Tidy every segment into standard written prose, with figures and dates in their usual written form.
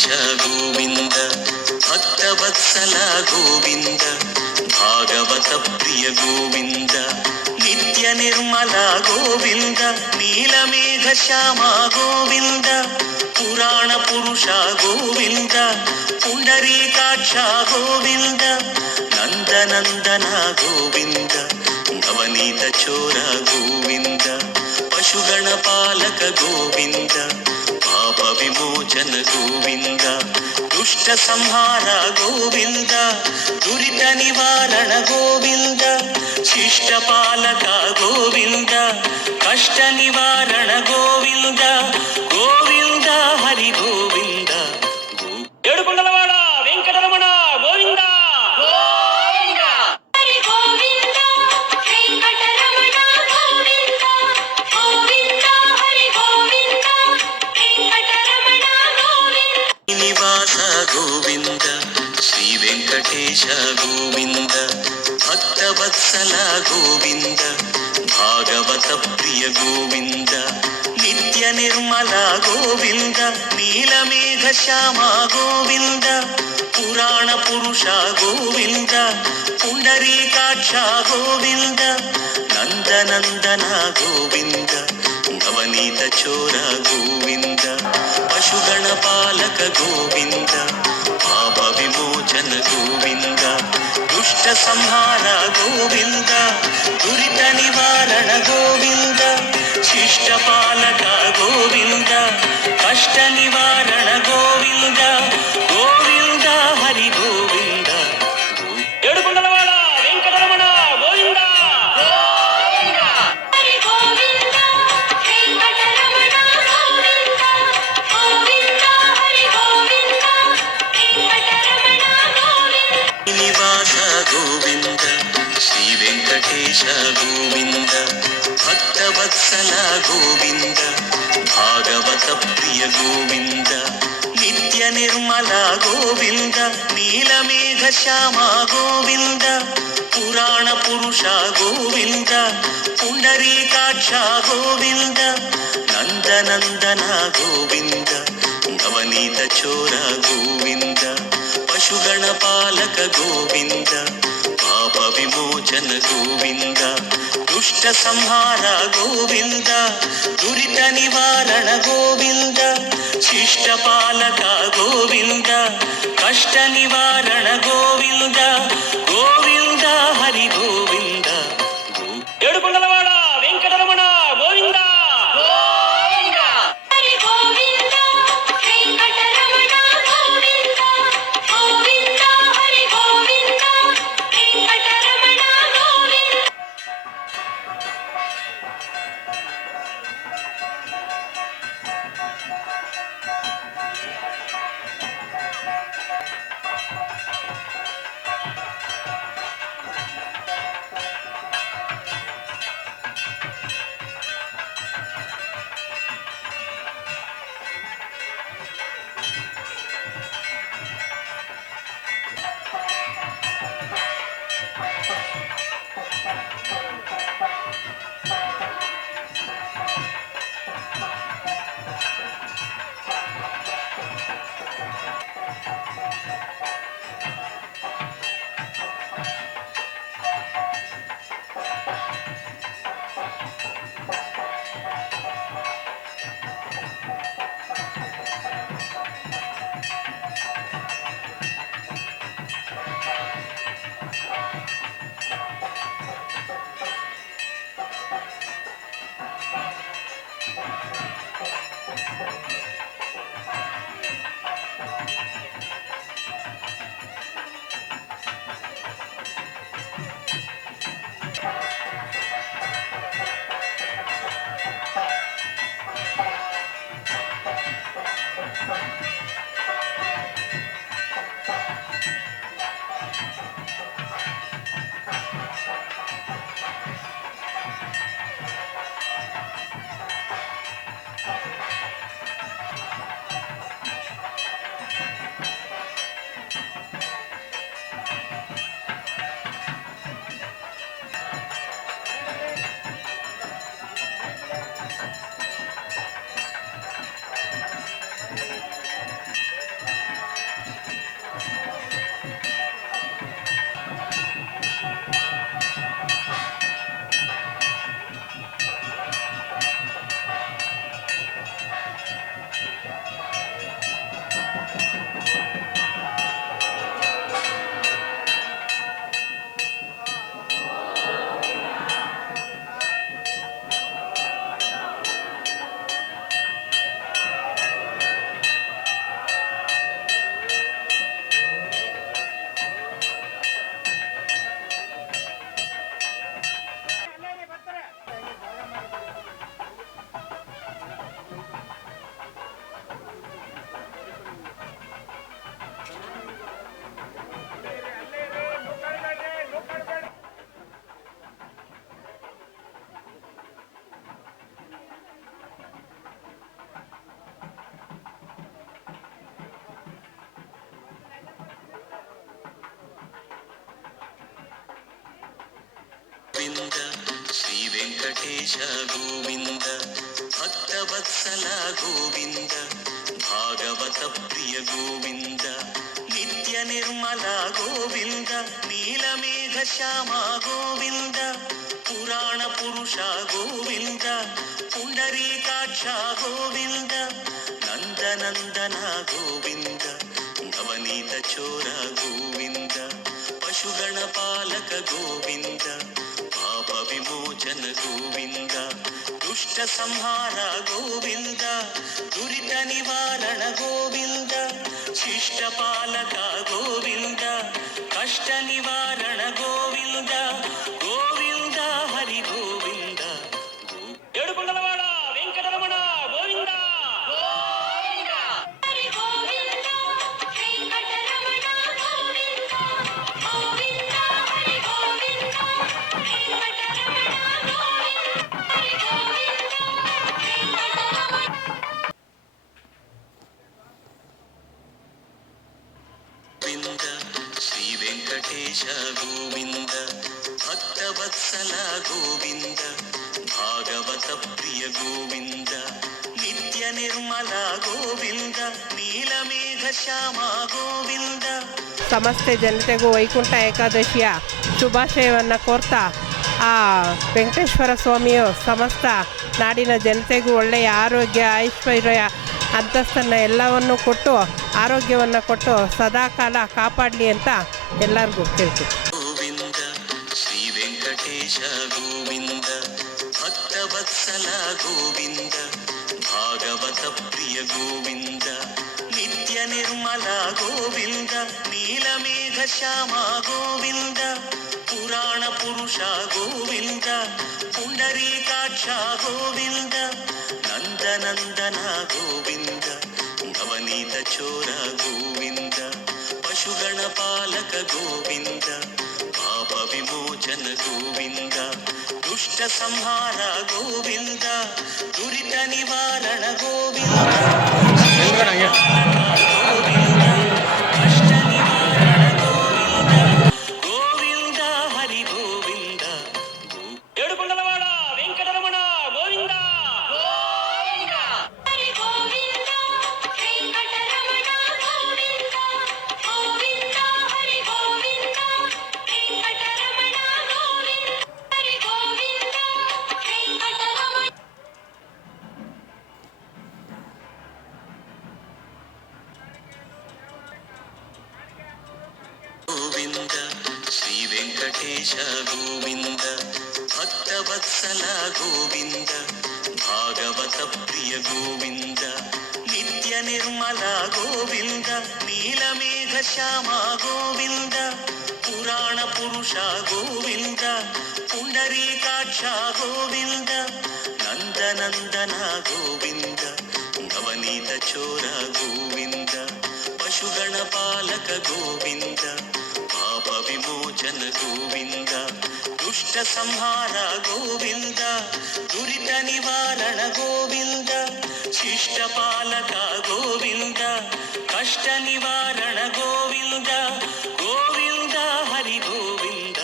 ವೆಂಕಟೇಶ ಗೋವಿಂದ, ಭಕ್ತವತ್ಸಲ ಗೋವಿಂದ, ಭಾಗವತ ಪ್ರಿಯ ಗೋವಿಂದ, ನಿತ್ಯ ನಿರ್ಮಲ ಗೋವಿಂದ, ನೀಲಮೇಘ ಶ್ಯಾಮ ಗೋವಿಂದ, ಪುರಾಣ ಪುರುಷ ಗೋವಿಂದ, ಪುಂಡರೀಕಾಕ್ಷ ಗೋವಿಂದ, ನಂದನಂದನ ಗೋವಿಂದ, ನವನೀತ ಚೋರ ಗೋವಿಂದ, ಪಶುಗಣ ಪಾಲಕ ಗೋವಿಂದ, ಪಾಪ ವಿಮೋಚನ ಗೋವಿಂದ, ದುಷ್ಟ ಸಂಹಾರ ಗೋವಿಂದ, ದುರಿತ ನಿವಾರಣ ಗೋವಿಂದ, ಶಿಷ್ಟ ಪಾಲಕ ಗೋವಿಂದ, ಕಷ್ಟ ನಿವಾರಣ ಗೋವಿಂದ, ಗೋವಿಂದ ಹರಿ ಗೋವಿಂದ. ಏಡುಕೊಂಡಲವಾಡ ವೆಂಕಟರಮಣ ಗೋವಿಂದ ಗೋವಿಂದ. ಹರಿ ಗೋವಿಂದ ವೆಂಕಟರಮಣ ಗೋವಿಂದ ಗೋವಿಂದ ಹರಿ ಗೋವಿಂದ ವೆಂಕಟರಮಣ ಗೋವಿಂದ. ನಿವಾಸ ಗೋವಿಂದ, ಶ್ರೀ ವೆಂಕಟೇಶ ಗೋವಿಂದ, ಭಕ್ತವತ್ಸಲ ಗೋವಿಂದ, ಭಾಗವತ ಪ್ರಿಯ ಗೋವಿಂದ, ನಿತ್ಯ ನಿರ್ಮಲ ಗೋವಿಂದ, ನೀಲಮೇಘ ಶ್ಯಾಮ ಗೋವಿಂದ, ಪುರಾಣ ಪುರುಷ ಗೋವಿಂದ, ಪುಂಡರೀಕಾಕ್ಷ ಗೋವಿಂದ, ನಂದನಂದನ ಗೋವಿಂದ, ನವನೀತ ಚೋರ ಗೋವಿಂದ, ಪಶುಗಣ ಪಾಲಕ ಗೋವಿಂದ, ಪಾಪ ವಿಮೋಚನ ಗೋವಿಂದ, ದುಷ್ಟ ಸಂಹಾರ ಗೋವಿಂದ, ದುರಿತ ನಿವಾರಣ ಗೋವಿಂದ, ಶಿಷ್ಟ ಪಾಲಕ ಗೋವಿಂದ, ಕಷ್ಟ ನಿವಾರಣ ಗೋವಿಂದ, ಗೋವಿಂದ ಹರಿ ಗೋವಿಂದ. ಏಡುಕೊಂಡಲವಾಡ ವೆಂಕಟರಮಣ ಗೋವಿಂದ ಗೋವಿಂದ. ಹರಿ ಗೋವಿಂದ ವೆಂಕಟರಮಣ ಗೋವಿಂದ ಗೋವಿಂದ ಹರಿ ಗೋವಿಂದ ವೆಂಕಟರಮಣ ಗೋವಿಂದ. ನಿವಾಸ ಗೋವಿಂದ, ಶ್ರೀ ವೆಂಕಟೇಶ ಗೋವಿಂದ, ಭಕ್ತವತ್ಸಲ ಗೋವಿಂದ, ಭಾಗವತ ಪ್ರಿಯ ಗೋವಿಂದ, ನಿತ್ಯ ನಿರ್ಮಲ ಗೋವಿಂದ, ನೀಲಮೇಘ ಶ್ಯಾಮ ಗೋವಿಂದ, ಪುರಾಣ ಪುರುಷ ಗೋವಿಂದ, ಪುಂಡರೀಕಾಕ್ಷ ಗೋವಿಂದ, ನಂದನಂದನ ಗೋವಿಂದ, ನವನೀತ ಚೋರ ಗೋವಿಂದ, ಪಶುಗಣ ಪಾಲಕ ಗೋವಿಂದ, ಪಾಪ ವಿಮೋಚನ ಗೋವಿಂದ, ದುಷ್ಟ ಸಂಹಾರ ಗೋವಿಂದ, ದುರಿತ ನಿವಾರಣ ಗೋವಿಂದ, ಶಿಷ್ಟ ಪಾಲಕ ಗೋವಿಂದ, ಕಷ್ಟ ನಿವಾರಣ ಗೋವಿಂದ, ಗೋವಿಂದ ಹರಿ ಗೋವಿಂದ. ಏಡುಕೊಂಡಲವಾಡ ವೆಂಕಟರಮಣ ಗೋವಿಂದ ಗೋವಿಂದ. ಹರಿ ಗೋವಿಂದ ವೆಂಕಟರಮಣ ಗೋವಿಂದ ಗೋವಿಂದ ಹರಿ ಗೋವಿಂದ ವೆಂಕಟರಮಣ ಗೋವಿಂದ. ವೆಂಕಟೇಶ ಗೋವಿಂದ ಭಕ್ತವತ್ಸಲ ಗೋವಿಂದ ಭಾಗವತ ಪ್ರಿಯ ಗೋವಿಂದ ನಿತ್ಯ ನಿರ್ಮಲ ಗೋವಿಂದ ನೀಲಮೇಘ ಶ್ಯಾಮ ಗೋವಿಂದ ಪುರಾಣ ಪುರುಷ ಗೋವಿಂದ ಪುಂಡರೀಕಾಕ್ಷ ಗೋವಿಂದ ನಂದನಂದನ ಗೋವಿಂದ ನವನೀತ ಚೋರ ಗೋವಿಂದ ಪಶುಗಣ ಪಾಲಕ ಗೋವಿಂದ ಪಾಪ ವಿಮೋಚನ ಗೋವಿಂದ ದುಷ್ಟ ಸಂಹಾರ ಗೋವಿಂದ ದುರಿತ ನಿವಾರಣ ಗೋವಿಂದ ಶಿಷ್ಟ ಪಾಲಕ ಗೋವಿಂದ ಕಷ್ಟ ನಿವಾರಣ ಗೋವಿಂದ ಗೋವಿಂದ ಹರಿ ಗೋವಿಂದ ಏಡುಕೊಂಡಲವಾಡ ವೆಂಕಟರಮಣ ಗೋವಿಂದ ಹರಿ ಗೋವಿಂದ ವೆಂಕಟರಮಣ ಗೋವಿಂದ ಗೋವಿಂದ ಹರಿ ಗೋವಿಂದ ವೆಂಕಟರಮಣ ಗೋವಿಂದ ಹರಿ ಗೋವಿಂದ ವೆಂಕಟರಮಣ ಗೋವಿಂದ ಶ್ರೀ ವೆಂಕಟೇಶ ಗೋವಿಂದ ಭಕ್ತವತ್ಸಲ ಗೋವಿಂದ ಭಾಗವತ ಪ್ರಿಯ ಗೋವಿಂದ ನಿತ್ಯ ನಿರ್ಮಲ ಗೋವಿಂದ ನೀಲಮೇಘ ಶ್ಯಾಮ ಗೋವಿಂದ ಸಮಸ್ತ ಜನತೆಗೂ ವೈಕುಂಠ ಏಕಾದಶಿಯ ಶುಭಾಶಯವನ್ನು ಕೋರ್ತಾ ಆ ವೆಂಕಟೇಶ್ವರ ಸ್ವಾಮಿಯು ಸಮಸ್ತ ನಾಡಿನ ಜನತೆಗೂ ಒಳ್ಳೆಯ ಆರೋಗ್ಯ ಐಶ್ವರ್ಯ ಅಂತಸ್ತನ್ನು ಎಲ್ಲವನ್ನು ಕೊಟ್ಟು ಆರೋಗ್ಯವನ್ನು ಕೊಟ್ಟು ಸದಾಕಾಲ ಕಾಪಾಡಲಿ ಅಂತ ಎಲ್ಲರಿಗೂ ಕೇಳ್ತೀನಿ. ಗೋವಿಂದ ಶ್ರೀ ವೆಂಕಟೇಶ ಗೋವಿಂದ ಭಕ್ತವತ್ಸಲ ಗೋವಿಂದ ಭಾಗವತ ಪ್ರಿಯ ಗೋವಿಂದ ನಿತ್ಯ ನಿರ್ಮಲ ಗೋವಿಂದ ನೀಲಮೇಘ ಶ್ಯಾಮ ಗೋವಿಂದ ಪುರಾಣ ಪುರುಷ ಗೋವಿಂದ ಪುಂಡರೀಕಾಕ್ಷ ಗೋವಿಂದ ನಂದನಂದನ ಗೋವಿಂದ ನವನೀತ ಚೋರ ಗೋವಿಂದ ಪಶುಗಣ ಪಾಲಕ ಗೋವಿಂದ ಪಾಪ ವಿಮೋಚನ ಗೋವಿಂದ ದುಷ್ಟ ಸಂಹಾರ ಗೋವಿಂದ ದುರಿತ ನಿವಾರಣ ಗೋವಿಂದ ಕಷ್ಟ ನಿವಾರಣ ಗೋವಿಂದ ಗೋವಿಂದ ಹರಿ ಗೋವಿಂದ ಏಡುಕೊಂಡಲವಾಡ ವೆಂಕಟರಮಣ ಗೋವಿಂದ ಹರಿ ಗೋವಿಂದ ವೆಂಕಟರಮಣ ಗೋವಿಂದ ಗೋವಿಂದ ಹರಿ ಗೋವಿಂದ ವೆಂಕಟರಮಣ ಗೋವಿಂದ ಹರಿ ಗೋವಿಂದ ವೆಂಕಟರಮಣ ಗೋವಿಂದ ಶ್ರೀ ವೆಂಕಟೇಶ ಗೋವಿಂದ ಭಕ್ತವತ್ಸಲ ಗೋವಿಂದ ಭಾಗವತ ಪ್ರಿಯ ಗೋವಿಂದ ನಿತ್ಯ ನಿರ್ಮಲ ಗೋವಿಂದ ನೀಲಮೇಘ ಶ್ಯಾಮ ಗೋವಿಂದ ಪುರಾಣ ಪುರುಷ ಗೋವಿಂದ ಪುಂಡರೀಕಾಕ್ಷ ಗೋವಿಂದ ನಂದನಂದನ ಗೋವಿಂದ ನವನೀತ ಚೋರ ಗೋವಿಂದ ಪಶುಗಣ ಪಾಲಕ ಗೋವಿಂದ ಪಾಪ ವಿಮೋಚನ ಗೋವಿಂದ ದುಷ್ಟ ಸಂಹಾರ ಗೋವಿಂದ ದುರಿತ ನಿವಾರಣ ಗೋವಿಂದ ಶಿಷ್ಟ ಪಾಲಕ ಗೋವಿಂದ ಕಷ್ಟ ನಿವಾರಣ ಗೋವಿಂದ ಗೋವಿಂದ ಹರಿ ಗೋವಿಂದ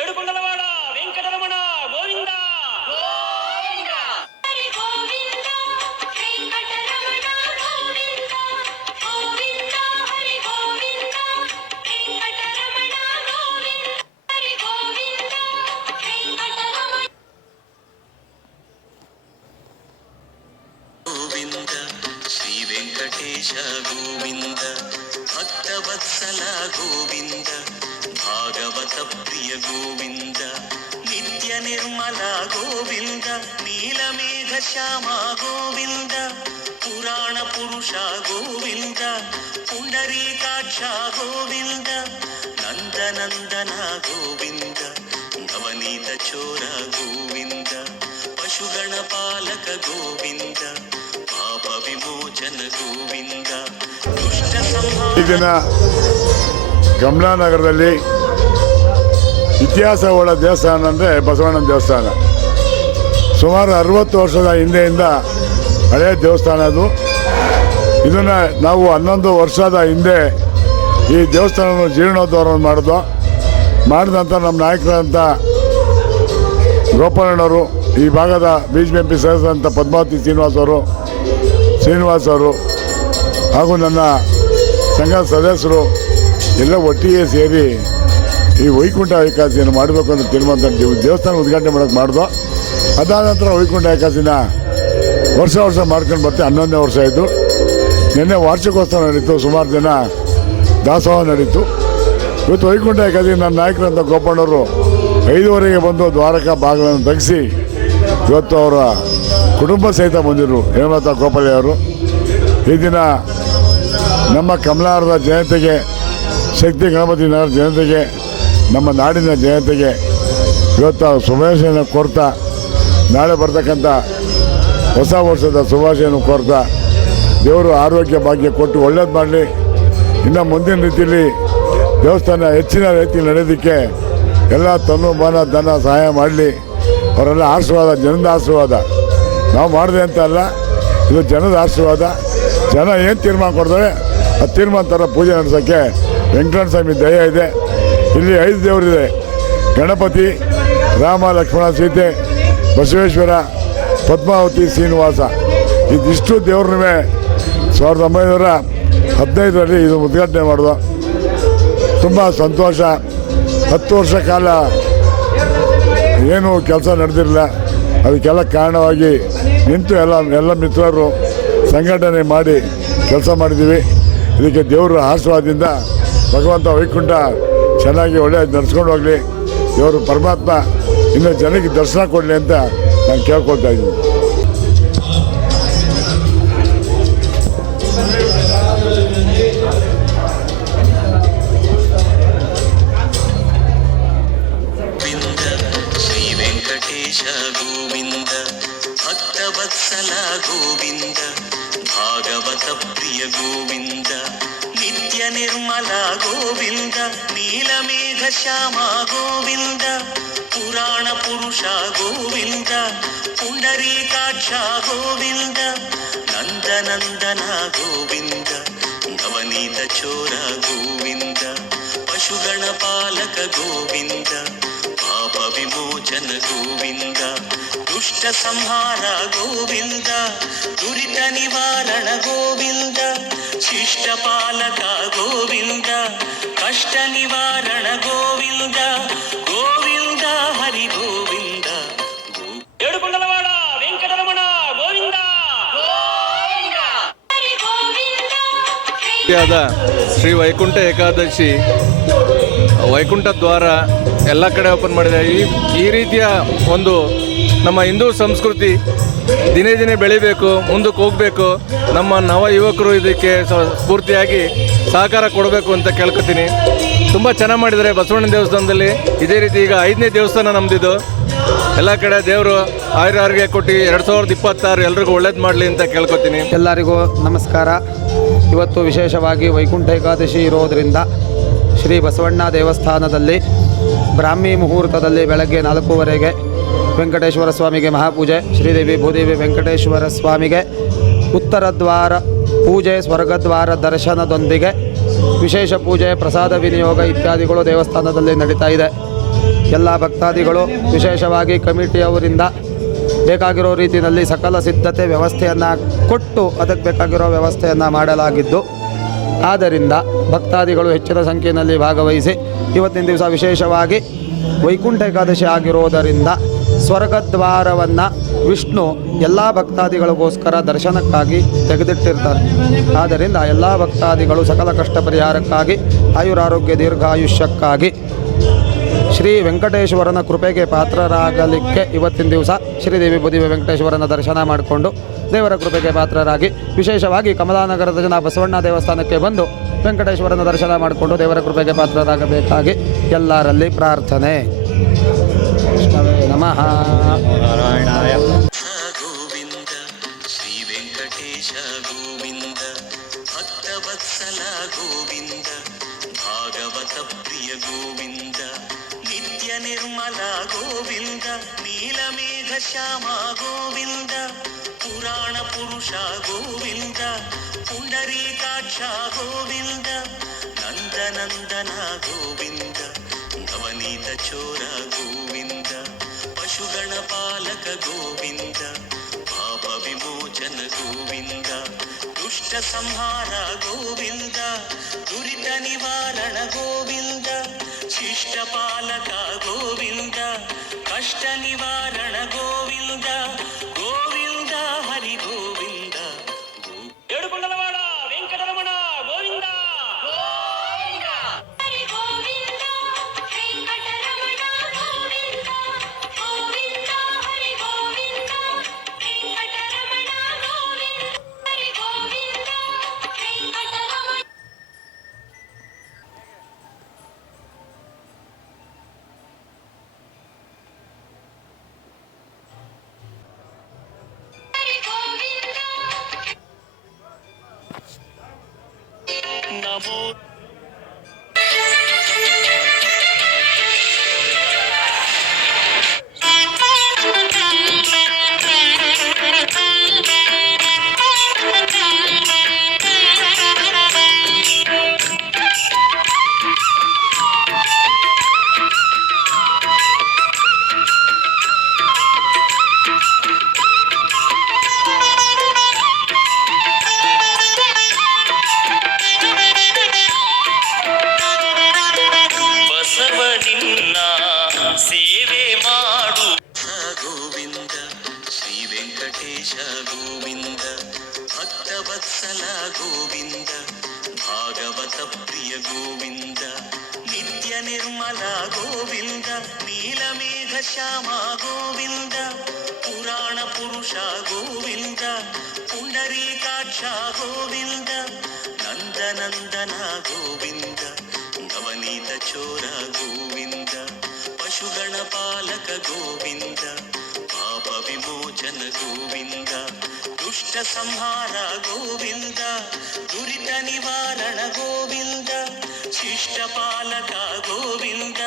ಏಡುಕೊಂಡಲವಾಡ ವೆಂಕಟರಮಣ ಗೋವಿಂದ ಹರಿ ಗೋವಿಂದ ವೆಂಕಟರಮಣ ಗೋವಿಂದ ಗೋವಿಂದ ಹರಿ ಗೋವಿಂದ ವೆಂಕಟರಮಣ ಗೋವಿಂದ ಹರಿ ಗೋವಿಂದ ವೆಂಕಟರಮಣ ಗೋವಿಂದ ಶ್ರೀ ವೆಂಕಟೇಶ ಗೋವಿಂದ ಭಕ್ತವತ್ಸಲ ಗೋವಿಂದ ಭಾಗವತ ಪ್ರಿಯ ಗೋವಿಂದ ನಿತ್ಯ ನಿರ್ಮಲ ಗೋವಿಂದ ನೀಲಮೇಘ ಶ್ಯಾಮ ಗೋವಿಂದ ಪುರಾಣ ಪುರುಷ ಗೋವಿಂದ ಪುಂಡರೀಕಾಕ್ಷ ಗೋವಿಂದ ನಂದನಂದನ ಗೋವಿಂದ ನವನೀತ ಚೋರ ಗೋವಿಂದ ಪಶುಗಣ ಪಾಲಕ ಗೋವಿಂದ ಪಾಪ ವಿಮೋಚನ ಗೋವಿಂದ ದುಷ್ಟ ಸಂಹಾರ ಈ ದಿನ ಕಮಲಾನಗರದಲ್ಲಿ ಇತಿಹಾಸ ಉಳ್ಳ ದೇವಸ್ಥಾನ ಅಂದರೆ ಬಸವಣ್ಣನ ದೇವಸ್ಥಾನ. ಸುಮಾರು 60 ವರ್ಷದ ಹಿಂದೆಯಿಂದ ಹಳೆಯ ದೇವಸ್ಥಾನ ಅದು. ಇದನ್ನು ನಾವು 11 ವರ್ಷದ ಹಿಂದೆ ಈ ದೇವಸ್ಥಾನವನ್ನು ಜೀರ್ಣೋದ್ಧಾರ ಮಾಡಿದ ನಂತರ ನಮ್ಮ ನಾಯಕರಂತ ಗೋಪಾಲಣ್ಣವರು, ಈ ಭಾಗದ BJP ಸದಸ್ಯರಂಥ ಪದ್ಮಾವತಿ ಶ್ರೀನಿವಾಸ್ ಅವರು ಹಾಗೂ ನನ್ನ ಸಂಘದ ಸದಸ್ಯರು ಎಲ್ಲ ಒಟ್ಟಿಗೆ ಸೇರಿ ಈ ವೈಕುಂಠ ಏಕಾದಶಿಯನ್ನು ಮಾಡಬೇಕು ಅಂತ ತೀರ್ಮಾನ ದೇವಸ್ಥಾನ ಉದ್ಘಾಟನೆ ಮಾಡೋಕ್ಕೆ ಮಾಡಿದೋ. ಅದಾದ ನಂತರ ವೈಕುಂಠ ಏಕಾದಶಿನ ವರ್ಷ ಮಾಡ್ಕೊಂಡು ಬರ್ತೀವಿ. 11ನೇ ವರ್ಷ ಆಯಿತು. ನಿನ್ನೆ ವಾರ್ಷಿಕೋತ್ಸವ ನಡೀತು, ಸುಮಾರು ಜನ ದಾಸೋಹ ನಡೀತು. ಇವತ್ತು ವೈಕುಂಠ ಏಕಾದಶಿ ನನ್ನ ನಾಯಕರಂತ ಗೋಪಣ್ಣವರು 5:30ಗೆ ಬಂದು ದ್ವಾರಕಾ ಬಾಗಿಲನ್ನು ತೆಗೆಸಿ ಇವತ್ತು ಅವರ ಕುಟುಂಬ ಸಹಿತ ಬಂದಿರು ಹೇಮಲತಾ ಗೋಪಾಲಿ ಅವರು. ಈ ದಿನ ನಮ್ಮ ಕಮಲಾರದ ಜನತೆಗೆ, ಶಕ್ತಿ ಗಣಪತಿ ನಗರ ಜನತೆಗೆ, ನಮ್ಮ ನಾಡಿನ ಜನತೆಗೆ ಇವತ್ತು ಶುಭಾಶಯನ ಕೋರ್ತಾ, ನಾಳೆ ಬರ್ತಕ್ಕಂಥ ಹೊಸ ವರ್ಷದ ಶುಭಾಶಯನ ಕೋರ್ತಾ ದೇವರು ಆರೋಗ್ಯ ಭಾಗ್ಯ ಕೊಟ್ಟು ಒಳ್ಳೇದು ಮಾಡಲಿ. ಇನ್ನು ಮುಂದಿನ ರೀತಿಯಲ್ಲಿ ದೇವಸ್ಥಾನ ಹೆಚ್ಚಿನ ರೀತಿಯಲ್ಲಿ ನಡೆಯೋದಕ್ಕೆ ಎಲ್ಲ ತನು ಮನ ಧನ ಸಹಾಯ ಮಾಡಲಿ. ಅವರೆಲ್ಲ ಆಶೀರ್ವಾದ, ಜನದ ಆಶೀರ್ವಾದ. ನಾವು ಮಾಡಿದೆ ಅಂತ ಅಲ್ಲ, ಇದು ಜನದ ಆಶೀರ್ವಾದ. ಜನ ಏನು ತೀರ್ಮಾನ ಕೊಡ್ತಾರೆ ಆ ತೀರ್ಮಾನ ಥರ ಪೂಜೆ ನಡೆಸೋಕ್ಕೆ ವೆಂಕಟರಮಣ ಸ್ವಾಮಿ ದಯ ಇದೆ. ಇಲ್ಲಿ 5 ದೇವರಿದೆ: ಗಣಪತಿ, ರಾಮ, ಲಕ್ಷ್ಮಣ, ಸೀತೆ, ಬಸವೇಶ್ವರ, ಪದ್ಮಾವತಿ, ಶ್ರೀನಿವಾಸ. ಇದಿಷ್ಟು ದೇವ್ರನ್ನೇ 1915ರಲ್ಲಿ ಇದು ಉದ್ಘಾಟನೆ ಮಾಡಿದ. ತುಂಬ ಸಂತೋಷ. 10 ವರ್ಷ ಕಾಲ ಏನೂ ಕೆಲಸ ನಡೆದಿರಲಿಲ್ಲ. ಅದಕ್ಕೆಲ್ಲ ಕಾರಣವಾಗಿ ನಿಂತು ಎಲ್ಲ ಮಿತ್ರರು ಸಂಘಟನೆ ಮಾಡಿ ಕೆಲಸ ಮಾಡಿದ್ದೀವಿ. ಇದಕ್ಕೆ ದೇವರ ಆಶೀರ್ವಾದದಿಂದ ಭಗವಂತ ವೈಕುಂಠ ಚೆನ್ನಾಗಿ ಒಳ್ಳೆಯದು ನಡೆಸ್ಕೊಂಡು ಹೋಗಲಿ. ದೇವರು ಪರಮಾತ್ಮ ಇನ್ನು ಜನಕ್ಕೆ ದರ್ಶನ ಕೊಡಲಿ ಅಂತ ನಾನು ಕೇಳ್ಕೊಳ್ತಾ ಇದ್ದೀನಿ. ಶ್ರೀ ವೆಂಕಟೇಶ ಗೋವಿಂದ, ಭಕ್ತವತ್ಸಲ ಗೋವಿಂದ, ಭಾಗವತ ಪ್ರಿಯ ಗೋವಿಂದ, ನಿತ್ಯ ನಿರ್ಮಲ ಗೋವಿಂದ, ನೀಲಮೇಘ ಶ್ಯಾಮ ಗೋವಿಂದ, ಪುರಾಣ ಪುರುಷ ಗೋವಿಂದ, ಪುಂಡರೀಕಾಕ್ಷ ಗೋವಿಂದ, ನಂದನಂದನ ಗೋವಿಂದ, ನವನೀತ ಚೋರ ಗೋವಿಂದ, ಪಶುಗಣ ಪಾಲಕ ಗೋವಿಂದ, ಪಾಪ ವಿಮೋಚನ ಗೋವಿಂದ, ದುಷ್ಟ ಸಂಹಾರ ಗೋವಿಂದ, ದುರಿತ ನಿವಾರಣ ಗೋವಿಂದ, ಶಿಷ್ಟ ಪಾಲಕ ಗೋವಿಂದ, ಕಷ್ಟ ನಿವಾರಣ ಗೋವಿಂದ, ಗೋವಿಂದ ಹರಿ ಗೋವಿಂದ. ಏಡುಕೊಂಡಲವಾಡ ವೆಂಕಟರಮಣ ಗೋವಿಂದ. ಹರಿ ಗೋವಿಂದ ಆದ ಶ್ರೀ ವೈಕುಂಠ ಏಕಾದಶಿ ವೈಕುಂಠ ದ್ವಾರ ಎಲ್ಲ ಕಡೆ ಓಪನ್ ಮಾಡಿದ್ದಾರೆ. ಈ ರೀತಿಯ ಒಂದು ನಮ್ಮ ಹಿಂದೂ ಸಂಸ್ಕೃತಿ ದಿನೇ ದಿನೇ ಬೆಳಿಬೇಕು, ಮುಂದಕ್ಕೆ ಹೋಗಬೇಕು. ನಮ್ಮ ನವ ಯುವಕರು ಇದಕ್ಕೆ ಸ್ಫೂರ್ತಿಯಾಗಿ ಸಹಕಾರ ಕೊಡಬೇಕು ಅಂತ ಕೇಳ್ಕೊತೀನಿ. ತುಂಬ ಚೆನ್ನಾಗಿ ಮಾಡಿದ್ದಾರೆ ಬಸವಣ್ಣ ದೇವಸ್ಥಾನದಲ್ಲಿ. ಇದೇ ರೀತಿ ಈಗ 5ನೇ ದೇವಸ್ಥಾನ ನಮ್ಮದಿದು. ಎಲ್ಲ ಕಡೆ ದೇವರು ಆರೋಗ್ಯ ಕೊಟ್ಟು 2026 ಎಲ್ರಿಗೂ ಒಳ್ಳೇದು ಮಾಡಲಿ ಅಂತ ಕೇಳ್ಕೊತೀನಿ. ಎಲ್ಲರಿಗೂ ನಮಸ್ಕಾರ. ಇವತ್ತು ವಿಶೇಷವಾಗಿ ವೈಕುಂಠ ಏಕಾದಶಿ ಇರೋದರಿಂದ ಶ್ರೀ ಬಸವಣ್ಣ ದೇವಸ್ಥಾನದಲ್ಲಿ ಬ್ರಾಹ್ಮಿ ಮುಹೂರ್ತದಲ್ಲಿ ಬೆಳಗ್ಗೆ 4:15ಗೆ ವೆಂಕಟೇಶ್ವರ ಸ್ವಾಮಿಗೆ ಮಹಾಪೂಜೆ, ಶ್ರೀದೇವಿ ಭೂದೇವಿ ವೆಂಕಟೇಶ್ವರ ಸ್ವಾಮಿಗೆ ಉತ್ತರ ದ್ವಾರ ಪೂಜೆ, ಸ್ವರ್ಗದ್ವಾರ ದರ್ಶನದೊಂದಿಗೆ ವಿಶೇಷ ಪೂಜೆ, ಪ್ರಸಾದ ವಿನಿಯೋಗ ಇತ್ಯಾದಿಗಳು ದೇವಸ್ಥಾನದಲ್ಲಿ ನಡೀತಾ ಇದೆ. ಎಲ್ಲ ಭಕ್ತಾದಿಗಳು ವಿಶೇಷವಾಗಿ ಕಮಿಟಿಯವರಿಂದ ಬೇಕಾಗಿರೋ ರೀತಿಯಲ್ಲಿ ಸಕಲ ಸಿದ್ಧತೆ ವ್ಯವಸ್ಥೆಯನ್ನು ಕೊಟ್ಟು ಅದಕ್ಕೆ ಬೇಕಾಗಿರೋ ವ್ಯವಸ್ಥೆಯನ್ನು ಮಾಡಲಾಗಿದ್ದು, ಆದ್ದರಿಂದ ಭಕ್ತಾದಿಗಳು ಹೆಚ್ಚಿನ ಸಂಖ್ಯೆಯಲ್ಲಿ ಭಾಗವಹಿಸಿ ಇವತ್ತಿನ ದಿವಸ ವಿಶೇಷವಾಗಿ ವೈಕುಂಠ ಏಕಾದಶಿ ಆಗಿರೋದರಿಂದ ಸ್ವರ್ಗದ್ವಾರವನ್ನು ವಿಷ್ಣು ಎಲ್ಲ ಭಕ್ತಾದಿಗಳಿಗೋಸ್ಕರ ದರ್ಶನಕ್ಕಾಗಿ ತೆಗೆದಿಟ್ಟಿರ್ತಾರೆ. ಆದ್ದರಿಂದ ಎಲ್ಲ ಭಕ್ತಾದಿಗಳು ಸಕಲ ಕಷ್ಟ ಪರಿಹಾರಕ್ಕಾಗಿ, ಆಯುರಾರೋಗ್ಯ ದೀರ್ಘಾಯುಷ್ಯಕ್ಕಾಗಿ ಶ್ರೀ ವೆಂಕಟೇಶ್ವರನ ಕೃಪೆಗೆ ಪಾತ್ರರಾಗಲಿಕ್ಕೆ ಇವತ್ತಿನ ದಿವಸ ಶ್ರೀದೇವಿ ಭೂದೇವಿ ವೆಂಕಟೇಶ್ವರನ ದರ್ಶನ ಮಾಡಿಕೊಂಡು ದೇವರ ಕೃಪೆಗೆ ಪಾತ್ರರಾಗಿ, ವಿಶೇಷವಾಗಿ ಕಮಲಾನಗರದ ಜನ ಬಸವಣ್ಣ ದೇವಸ್ಥಾನಕ್ಕೆ ಬಂದು ವೆಂಕಟೇಶ್ವರನ ದರ್ಶನ ಮಾಡಿಕೊಂಡು ದೇವರ ಕೃಪೆಗೆ ಪಾತ್ರರಾಗಬೇಕಾಗಿ ಎಲ್ಲರಲ್ಲಿ ಪ್ರಾರ್ಥನೆ. ವಿಷ್ಣವೇ ನಮಃ. ಗೋವಿಂದ, ಶ್ರೀ ವೆಂಕಟೇಶ ಗೋವಿಂದ, ಭಕ್ತವತ್ಸಲ ಗೋವಿಂದ, ಭಾಗವತ ಪ್ರಿಯ ಗೋವಿಂದ, ನಿತ್ಯ ನಿರ್ಮಲ ಗೋವಿಂದ, ನೀಲಮೇಘ ಶ್ಯಾಮ ಗೋವಿಂದ, ಪುರಾಣ ಪುರುಷ ಗೋವಿಂದ, ಪುಂಡರೀಕಾಕ್ಷ ಗೋವಿಂದ, ನಂದನಂದನ ಗೋವಿಂದ, ನವನೀತ ಚೋರ ಗೋವಿಂದ, ಪಶು ಪಶುಗಣ ಪಾಲಕ ಗೋವಿಂದ ಪಾಪ ವಿಮೋಚನ ಗೋವಿಂದ ದುಷ್ಟ ಸಂಹಾರ ಗೋವಿಂದ ದುರಿತ ನಿವಾರಣ ಗೋವಿಂದ ಶಿಷ್ಟ ಪಾಲಕ ಗೋವಿಂದ ಕಷ್ಟ ನಿವಾರಣ ಗೋವಿಂದ ಗೋವಿಂದ ಹರಿ ಗೋವಿಂದ ಏಡುಕೊಂಡಲವಾಡ ವೆಂಕಟರಮಣ ಗೋವಿಂದ ಹರಿ ಗೋವಿಂದ ವೆಂಕಟರಮಣ ಗೋವಿಂದ ಗೋವಿಂದ ಹರಿ ಗೋವಿಂದ ವೆಂಕಟರಮಣ ಗೋವಿಂದ ಹರಿ ಗೋವಿಂದ ವೆಂಕಟರಮಣ ಹರಿ ಗೋವಿಂದ ನಮೋ ಬಸವನಿನ್ನ ಸೇವೆ ಮಾಡು ಗೋವಿಂದ ಶ್ರೀ ವೆಂಕಟೇಶ ಗೋವಿಂದ ಭಕ್ತವತ್ಸಲ ಗೋವಿಂದ ಭಾಗವತ ಪ್ರಿಯ ಗೋವಿಂದ ನಿತ್ಯ ನಿರ್ಮಲ ಗೋವಿಂದ ನೀಲಮೇಘ ಶ್ಯಾಮ ಗೋವಿಂದ ಪುರಾಣ ಪುರುಷ ಗೋವಿಂದ ಪುಂಡರೀಕಾಕ್ಷ ಗೋವಿಂದ ನಂದನಂದನ ಗೋವಿಂದ ನವನೀತ ಚೋರ ಗೋವಿಂದ ಪಶುಗಣ ಪಾಲಕ ಗೋವಿಂದ ಪಾಪ ವಿಮೋಚನ ಗೋವಿಂದ ದುಷ್ಟ ಸಂಹಾರ ಗೋವಿಂದ ದುರಿತ ನಿವಾರಣ ಗೋವಿಂದ ಶಿಷ್ಟ ಪಾಲಕ ಗೋವಿಂದ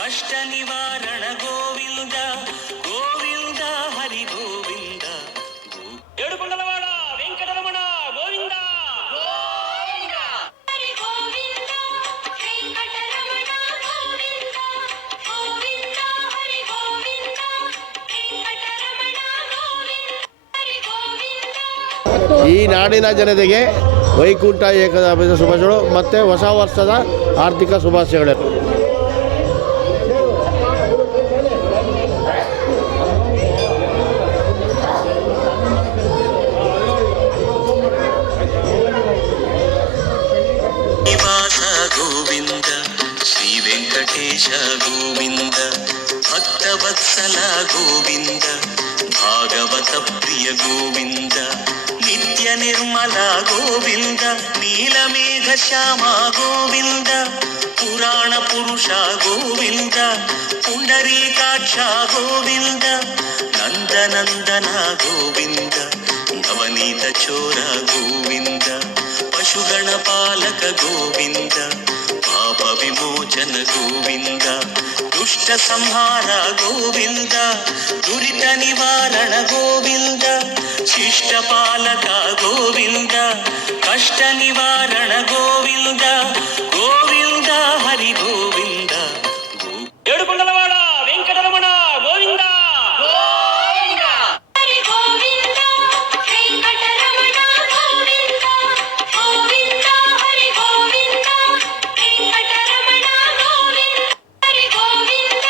ಕಷ್ಟ ನಿವಾರಣ ಗೋವಿಂದ ಗೋವಿಂದ ಹರಿ ಗೋವಿಂದ ಏಡುಕೊಂಡಲವಾಡ ವೆಂಕಟರಮಣ ಗೋವಿಂದ ಹರಿ ಗೋವಿಂದ ವೆಂಕಟರಮಣ ಗೋವಿಂದ ಗೋವಿಂದ ಹರಿ ಗೋವಿಂದ ವೆಂಕಟರಮಣ ಗೋವಿಂದ ಹರಿ ಗೋವಿಂದ ಈ ನಾಡಿನ ಜನತೆಗೆ ವೈಕುಂಠ ಏಕಾದಶಿ ಶುಭಾಶಯಗಳು ಮತ್ತು ಹೊಸ ವರ್ಷದ ಆರ್ಥಿಕ ಶುಭಾಶಯಗಳು. ನಿವಾಸ ಗೋವಿಂದ ಶ್ರೀ ವೆಂಕಟೇಶ ಗೋವಿಂದ ಭಕ್ತವತ್ಸಲ ಗೋವಿಂದ ಭಾಗವತ ಪ್ರಿಯ ಗೋವಿಂದ ನಿತ್ಯ ನಿರ್ಮಲ ಗೋವಿಂದ ನೀಲಮೇಘ ಶ್ಯಾಮ ಗೋವಿಂದ ಪುರಾಣ ಪುರುಷ ಗೋವಿಂದ ಪುಂಡರೀಕಾಕ್ಷ ಗೋವಿಂದ ನಂದನಂದನ ಗೋವಿಂದ ನವನೀತ ಚೋರ ಗೋವಿಂದ ಪಶುಗಣ ಪಾಲಕ ಗೋವಿಂದ ಪಾಪ ವಿಮೋಚನ ಗೋವಿಂದ ದುಷ್ಟ ಸಂಹಾರ ಗೋವಿಂದ ದುರಿತ ನಿವಾರಣ ಗೋವಿಂದ ಶಿಷ್ಟ ಪಾಲಕ ಗೋವಿಂದ ಕಷ್ಟ ನಿವಾರಣ ಗೋವಿಂದ ಗೋವಿಂದ ಹರಿ ಗೋವಿಂದ ಏಡುಕೊಂಡಲವಾಡ ವೆಂಕಟರಮಣ ಗೋವಿಂದ ಹರಿ ಗೋವಿಂದ ವೆಂಕಟರಮಣ ಗೋವಿಂದ ಗೋವಿಂದ ಹರಿ ಗೋವಿಂದ ವೆಂಕಟರಮಣ ಗೋವಿಂದ ಹರಿ ಗೋವಿಂದ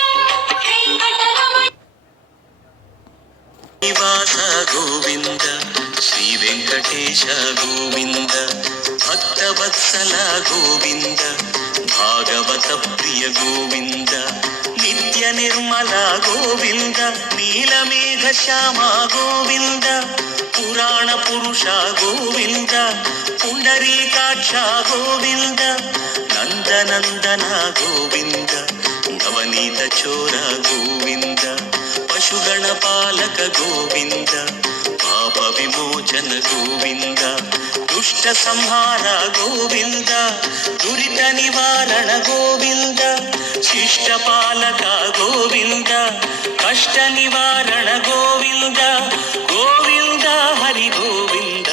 ವೆಂಕಟರಮಣ ನಿವಾಸ ಗೋವಿಂದ ಶ್ರೀ ವೆಂಕಟೇಶ ಗೋವಿಂದ ಭಕ್ತವತ್ಸಲ ಗೋವಿಂದ ಭಾಗವತ ಪ್ರಿಯ ಗೋವಿಂದ ನಿತ್ಯ ನಿರ್ಮಲ ಗೋವಿಂದ ನೀಲಮೇಘ ಶ್ಯಾಮ ಗೋವಿಂದ ಪುರಾಣ ಪುರುಷ ಗೋವಿಂದ ಪುಂಡರೀಕಾಕ್ಷ ಗೋವಿಂದ ನಂದನಂದನ ಗೋವಿಂದ ನವನೀತ ಚೋರ ಗೋವಿಂದ ಪಶುಗಣ ಪಾಲಕ ಗೋವಿಂದ ಪಾಪ ವಿಮೋಚನ ಗೋವಿಂದ ದುಷ್ಟ ಸಂಹಾರ ಗೋವಿಂದ ದುರಿತ ನಿವಾರಣ ಗೋವಿಂದ ಶಿಷ್ಟ ಪಾಲಕ ಗೋವಿಂದ ಕಷ್ಟ ನಿವಾರಣ ಗೋವಿಂದ ಗೋವಿಂದ ಹರಿ ಗೋವಿಂದ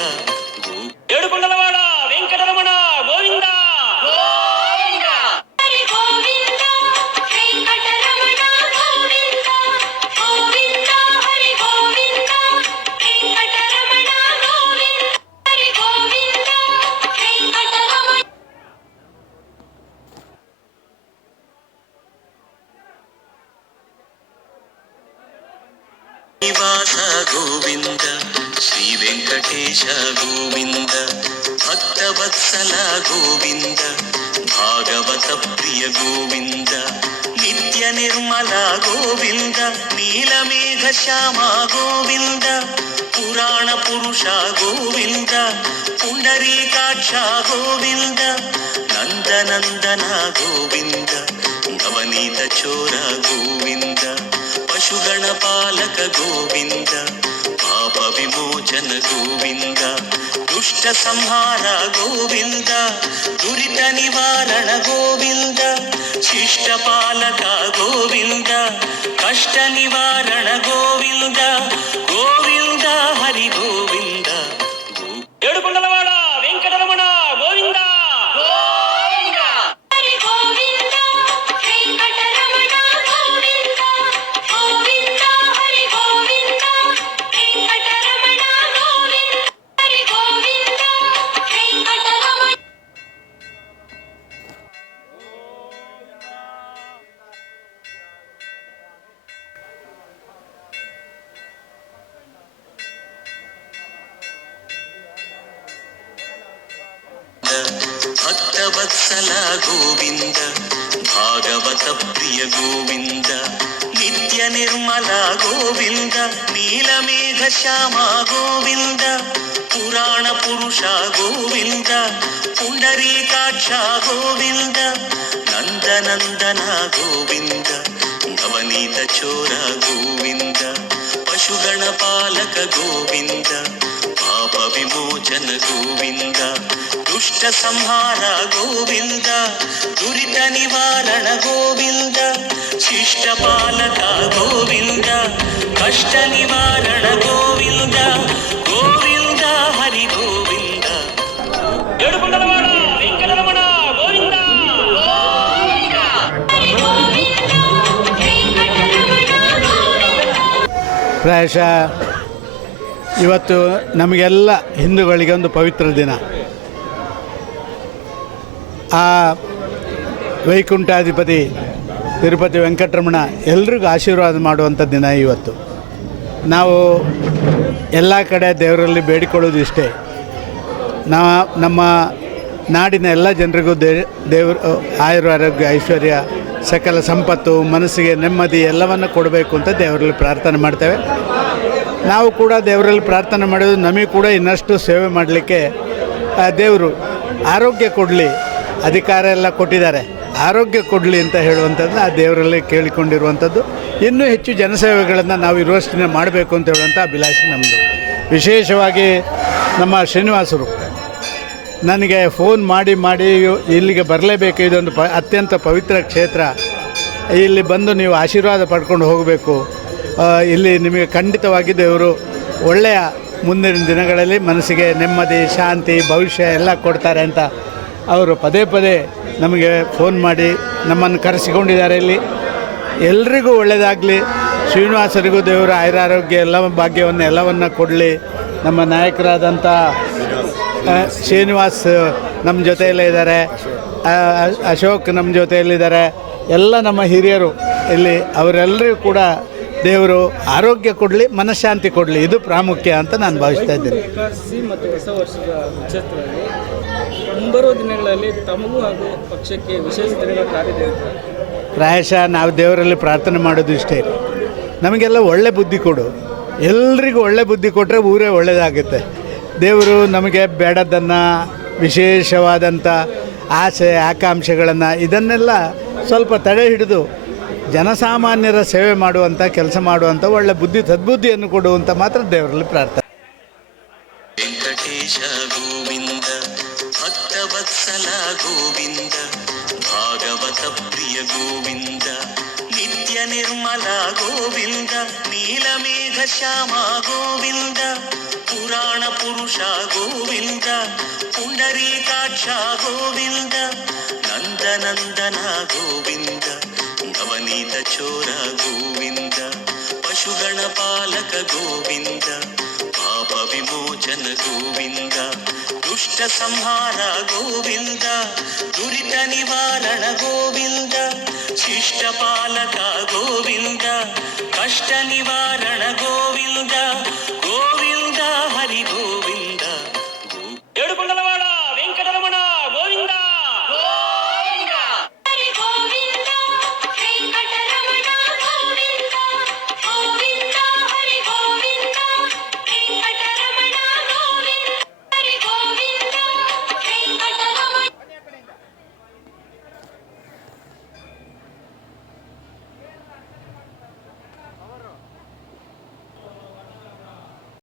ಏಡುಕೊಂಡಲವಾಡ ವೆಂಕಟರಮಣ ಗೋವಿಂದ ಹರಿ ಗೋವಿಂದ ವೆಂಕಟರಮಣ ಗೋವಿಂದ ಗೋವಿಂದ ವೆಂಕಟೇಶ ಗೋವಿಂದ ಭಕ್ತವತ್ಸಲ ಗೋವಿಂದ ಭಾಗವತ ಪ್ರಿಯ ಗೋವಿಂದ ನಿತ್ಯ ನಿರ್ಮಲ ಗೋವಿಂದ ನೀಲಮೇಘ ಶ್ಯಾಮ ಗೋವಿಂದ ಪುರಾಣ ಪುರುಷ ಗೋವಿಂದ ಪುಂಡರೀಕಾಕ್ಷ ಗೋವಿಂದ ನಂದನಂದನ ಗೋವಿಂದ ನವನೀತ ಚೋರ ಗೋವಿಂದ ಪಶುಗಣ ಪಾಲಕ ಗೋವಿಂದ ಪಾಪ ವಿಮೋಚನ ಗೋವಿಂದ ದುಷ್ಟ ಸಂಹಾರ ಗೋವಿಂದ ದುರಿತ ನಿವಾರಣ ಗೋವಿಂದ ಶಿಷ್ಟ ಪಾಲಕ ಗೋವಿಂದ ಕಷ್ಟ ನಿವಾರಣ ಗೋವಿಂದ ಗೋವಿಂದ ಹರಿ ಗೋವಿಂದ ಏಡುಕೊಂಡಲವಾಡ ವೆಂಕಟರಮಣ ಗೋವಿಂದ ಹರಿ ಗೋವಿಂದ ವೆಂಕಟರಮಣ ಗೋವಿಂದ ಗೋವಿಂದ ಹರಿ ಗೋವಿಂದ ವೆಂಕಟರಮಣ ಗೋವಿಂದ ಹರಿ ಗೋವಿಂದ ವೆಂಕಟರಮಣ ಭಕ್ತವತ್ಸಲ ಗೋವಿಂದ ಭಾಗವತ ಪ್ರಿಯ ಗೋವಿಂದ ನಿತ್ಯ ನಿರ್ಮಲ ಗೋವಿಂದ ನೀಲಮೇಘ ಶ್ಯಾಮ ಗೋವಿಂದ ಪುರಾಣ ಪುರುಷ ಗೋವಿಂದ ಪುಂಡರೀಕಾಕ್ಷ ಗೋವಿಂದ ನಂದನಂದನ ಗೋವಿಂದ ನವನೀತ ಚೋರ ಗೋವಿಂದ ಪಶುಗಣ ಪಾಲಕ ಗೋವಿಂದ ಪಾಪ ವಿಮೋಚನ ಗೋವಿಂದ ದುಷ್ಟ ಸಂಹಾರ ಗೋವಿಂದ ದುರಿತ ನಿವಾರಣ ಗೋವಿಂದ ಶಿಷ್ಟ ಪಾಲಕ ಗೋವಿಂದ ಕಷ್ಟ ನಿವಾರಣ ಗೋವಿಂದ ಗೋವಿಂದ ಹರಿ ಗೋವಿಂದ ಏಡುಕೊಂಡಲವಾಡ ವೆಂಕಟರಮಣ ಗೋವಿಂದ ಹರಿ ಗೋವಿಂದ ವೆಂಕಟರಮಣ ಗೋವಿಂದ ಪ್ರಾಯಶಃ ಇವತ್ತು ನಮಗೆಲ್ಲ ಹಿಂದೂಗಳಿಗೆ ಒಂದು ಪವಿತ್ರ ದಿನ. ಆ ವೈಕುಂಠಾಧಿಪತಿ ತಿರುಪತಿ ವೆಂಕಟರಮಣ ಎಲ್ರಿಗೂ ಆಶೀರ್ವಾದ ಮಾಡುವಂಥ ದಿನ ಇವತ್ತು. ನಾವು ಎಲ್ಲ ಕಡೆ ದೇವರಲ್ಲಿ ಬೇಡಿಕೊಳ್ಳೋದು ಇಷ್ಟೇ, ನಮ್ಮ ನಾಡಿನ ಎಲ್ಲ ಜನರಿಗೂ ದೇವರು ಆಯುರಾರೋಗ್ಯ ಐಶ್ವರ್ಯ ಸಕಲ ಸಂಪತ್ತು ಮನಸ್ಸಿಗೆ ನೆಮ್ಮದಿ ಎಲ್ಲವನ್ನು ಕೊಡಬೇಕು ಅಂತ ದೇವರಲ್ಲಿ ಪ್ರಾರ್ಥನೆ ಮಾಡ್ತೇವೆ. ನಾವು ಕೂಡ ದೇವರಲ್ಲಿ ಪ್ರಾರ್ಥನೆ ಮಾಡೋದು ನಮಗೆ ಕೂಡ ಇನ್ನಷ್ಟು ಸೇವೆ ಮಾಡಲಿಕ್ಕೆ ದೇವರು ಆರೋಗ್ಯ ಕೊಡಲಿ, ಅಧಿಕಾರ ಎಲ್ಲ ಕೊಟ್ಟಿದ್ದಾರೆ, ಆರೋಗ್ಯ ಕೊಡಲಿ ಅಂತ ಹೇಳುವಂಥದ್ದು ಆ ದೇವರಲ್ಲಿ ಕೇಳಿಕೊಂಡಿರುವಂಥದ್ದು. ಇನ್ನೂ ಹೆಚ್ಚು ಜನಸೇವೆಗಳನ್ನು ನಾವು ಇರುವಷ್ಟನ್ನೇ ಮಾಡಬೇಕು ಅಂತ ಹೇಳುವಂಥ ಅಭಿಲಾಷೆ ನಮ್ಮದು. ವಿಶೇಷವಾಗಿ ನಮ್ಮ ಶ್ರೀನಿವಾಸರು ನನಗೆ ಫೋನ್ ಮಾಡಿ ಇಲ್ಲಿಗೆ ಬರಲೇಬೇಕು, ಇದೊಂದು ಅತ್ಯಂತ ಪವಿತ್ರ ಕ್ಷೇತ್ರ, ಇಲ್ಲಿ ಬಂದು ನೀವು ಆಶೀರ್ವಾದ ಪಡ್ಕೊಂಡು ಹೋಗಬೇಕು, ಇಲ್ಲಿ ನಿಮಗೆ ಖಂಡಿತವಾಗಿ ದೇವರು ಒಳ್ಳೆಯ ಮುಂದಿನ ದಿನಗಳಲ್ಲಿ ಮನಸ್ಸಿಗೆ ನೆಮ್ಮದಿ ಶಾಂತಿ ಭವಿಷ್ಯ ಎಲ್ಲ ಕೊಡ್ತಾರೆ ಅಂತ ಅವರು ಪದೇ ಪದೇ ನಮಗೆ ಫೋನ್ ಮಾಡಿ ನಮ್ಮನ್ನು ಕರೆಸಿಕೊಂಡಿದ್ದಾರೆ. ಇಲ್ಲಿ ಎಲ್ರಿಗೂ ಒಳ್ಳೆಯದಾಗಲಿ, ಶ್ರೀನಿವಾಸರಿಗೂ ದೇವರು ಆಯುರಾರೋಗ್ಯ ಎಲ್ಲ ಭಾಗ್ಯವನ್ನು ಎಲ್ಲವನ್ನು ಕೊಡಲಿ. ನಮ್ಮ ನಾಯಕರಾದಂಥ ಶ್ರೀನಿವಾಸ್ ನಮ್ಮ ಜೊತೆಯಲ್ಲೇ ಇದ್ದಾರೆ, ಅಶೋಕ್ ನಮ್ಮ ಜೊತೆಯಲ್ಲಿದ್ದಾರೆ, ಎಲ್ಲ ನಮ್ಮ ಹಿರಿಯರು ಇಲ್ಲಿ ಅವರೆಲ್ಲರಿಗೂ ಕೂಡ ದೇವರು ಆರೋಗ್ಯ ಕೊಡಲಿ, ಮನಃಶಾಂತಿ ಕೊಡಲಿ, ಇದು ಪ್ರಾಮುಖ್ಯ ಅಂತ ನಾನು ಭಾವಿಸ್ತಾ ಇದ್ದೀನಿ. ಏಕಾದಶಿ ಮತ್ತು ಹೊಸ ವರ್ಷದ ನಕ್ಷತ್ರದಲ್ಲಿ ಮುಂಬರುವ ದಿನಗಳಲ್ಲಿ ತಮಗೂ ಹಾಗೂ ಪಕ್ಷಕ್ಕೆ ವಿಶೇಷ ದಿನಗಳ ಕಾರ್ಯದ ಪ್ರಾಯಶಃ ನಾವು ದೇವರಲ್ಲಿ ಪ್ರಾರ್ಥನೆ ಮಾಡೋದು ಇಷ್ಟೇ, ನಮಗೆಲ್ಲ ಒಳ್ಳೆ ಬುದ್ಧಿ ಕೊಡು, ಎಲ್ರಿಗೂ ಒಳ್ಳೆ ಬುದ್ಧಿ ಕೊಟ್ಟರೆ ಊರೇ ಒಳ್ಳೆಯದಾಗುತ್ತೆ. ದೇವರು ನಮಗೆ ಬೇಡದನ್ನು ವಿಶೇಷವಾದಂಥ ಆಸೆ ಆಕಾಂಕ್ಷೆಗಳನ್ನು ಇದನ್ನೆಲ್ಲ ಸ್ವಲ್ಪ ತಡೆ ಹಿಡಿದು ಜನಸಾಮಾನ್ಯರ ಸೇವೆ ಮಾಡುವಂಥ ಕೆಲಸ ಮಾಡುವಂಥ ಒಳ್ಳೆ ಬುದ್ಧಿ ಸದ್ಬುದ್ಧಿಯನ್ನು ಕೊಡುವಂಥ ಮಾತ್ರ ದೇವರಲ್ಲಿ ಪ್ರಾರ್ಥನೆ. ವೆಂಕಟೇಶ ಗೋವಿಂದ ಭಕ್ತವತ್ಸಲ ಗೋವಿಂದ ಭಾಗವತ ಪ್ರಿಯ ಗೋವಿಂದ ನಿತ್ಯ ನಿರ್ಮಲ ಗೋವಿಂದ ನೀಲಮೇಘ ಶ್ಯಾಮ ಗೋವಿಂದ ಪುರಾಣ ಪುರುಷ ಗೋವಿಂದ ಪುಂಡರೀಕಾಕ್ಷ ಗೋವಿಂದ ನಂದನಂದನ ಗೋವಿಂದ ನವನೀತ ಚೋರ ಗೋವಿಂದ ಪಶುಗಣ ಪಾಲಕ ಗೋವಿಂದ ಪಾಪ ವಿಮೋಚನ ಗೋವಿಂದ ದುಷ್ಟ ಸಂಹಾರ ಗೋವಿಂದ ದುರಿತ ನಿವಾರಣ ಗೋವಿಂದ ಶಿಷ್ಟ ಪಾಲಕ ಗೋವಿಂದ ಕಷ್ಟ ನಿವಾರಣ ಗೋವಿಂದ